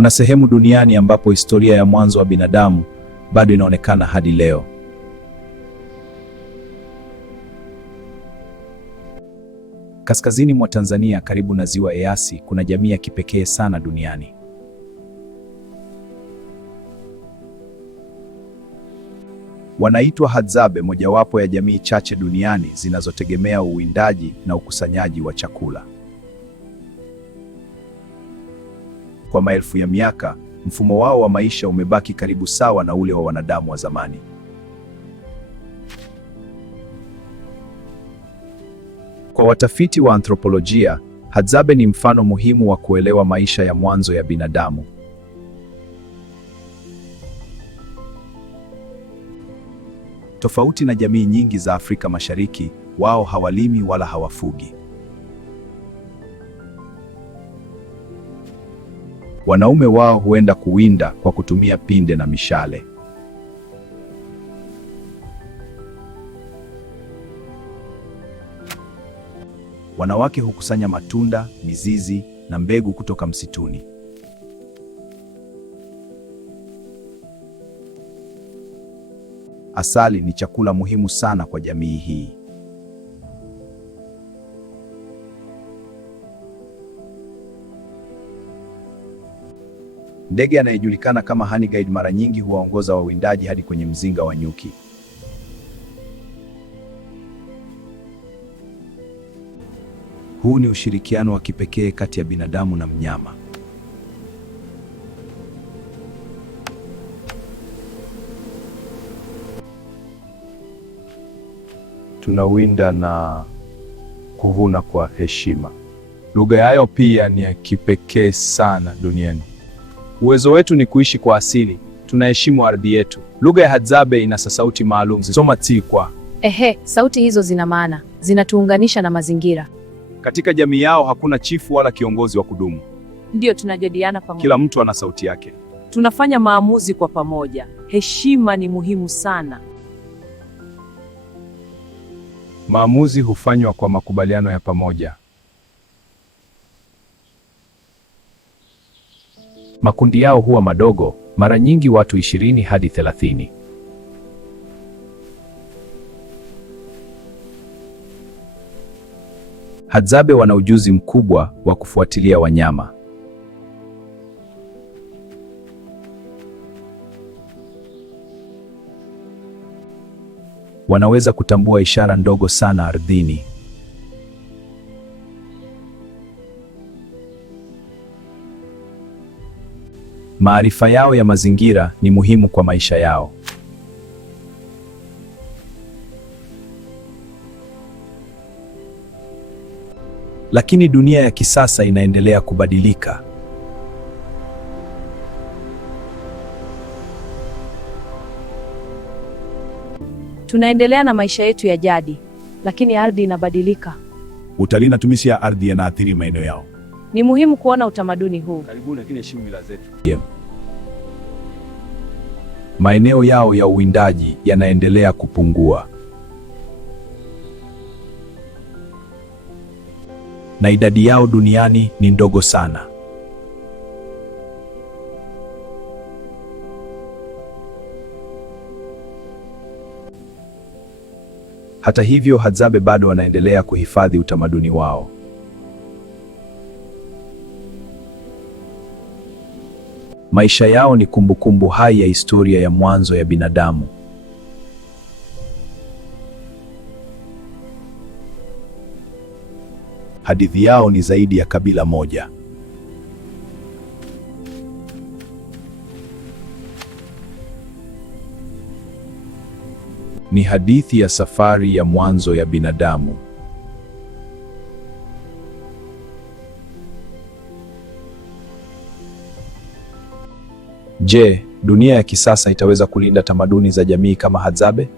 Kuna sehemu duniani ambapo historia ya mwanzo wa binadamu bado inaonekana hadi leo. Kaskazini mwa Tanzania karibu na Ziwa Eyasi kuna jamii ya kipekee sana duniani. Wanaitwa Hadzabe, mojawapo ya jamii chache duniani zinazotegemea uwindaji na ukusanyaji wa chakula. Kwa maelfu ya miaka, mfumo wao wa maisha umebaki karibu sawa na ule wa wanadamu wa zamani. Kwa watafiti wa anthropolojia, Hadzabe ni mfano muhimu wa kuelewa maisha ya mwanzo ya binadamu. Tofauti na jamii nyingi za Afrika Mashariki, wao hawalimi wala hawafugi. Wanaume wao huenda kuwinda kwa kutumia pinde na mishale. Wanawake hukusanya matunda, mizizi na mbegu kutoka msituni. Asali ni chakula muhimu sana kwa jamii hii. Ndege anayejulikana kama honey guide mara nyingi huwaongoza wawindaji hadi kwenye mzinga wa nyuki. Huu ni ushirikiano wa kipekee kati ya binadamu na mnyama. Tunawinda na kuvuna kwa heshima. Lugha yao pia ni ya kipekee sana duniani. Uwezo wetu ni kuishi kwa asili, tunaheshimu ardhi yetu. Lugha ya Hadzabe ina sauti maalum soma kwa. Sauti hizo zina maana, zinatuunganisha na mazingira. Katika jamii yao hakuna chifu wala kiongozi wa kudumu. Ndio tunajadiliana pamoja. Kila mtu ana sauti yake. Tunafanya maamuzi kwa pamoja. Heshima ni muhimu sana. Maamuzi hufanywa kwa makubaliano ya pamoja. Makundi yao huwa madogo, mara nyingi watu 20 hadi 30. Hadzabe wana ujuzi mkubwa wa kufuatilia wanyama. Wanaweza kutambua ishara ndogo sana ardhini. Maarifa yao ya mazingira ni muhimu kwa maisha yao. Lakini dunia ya kisasa inaendelea kubadilika. Tunaendelea na maisha yetu ya jadi, lakini ardhi inabadilika. Utalii na matumizi ya ardhi yanaathiri maeneo yao. Ni muhimu kuona utamaduni huu. Karibuni, lakini heshimu mila zetu. Maeneo yao ya uwindaji yanaendelea kupungua. Na idadi yao duniani ni ndogo sana. Hata hivyo, Hadzabe bado wanaendelea kuhifadhi utamaduni wao. Maisha yao ni kumbukumbu hai ya historia ya mwanzo ya binadamu. Hadithi yao ni zaidi ya kabila moja. Ni hadithi ya safari ya mwanzo ya binadamu. Je, dunia ya kisasa itaweza kulinda tamaduni za jamii kama Hadzabe?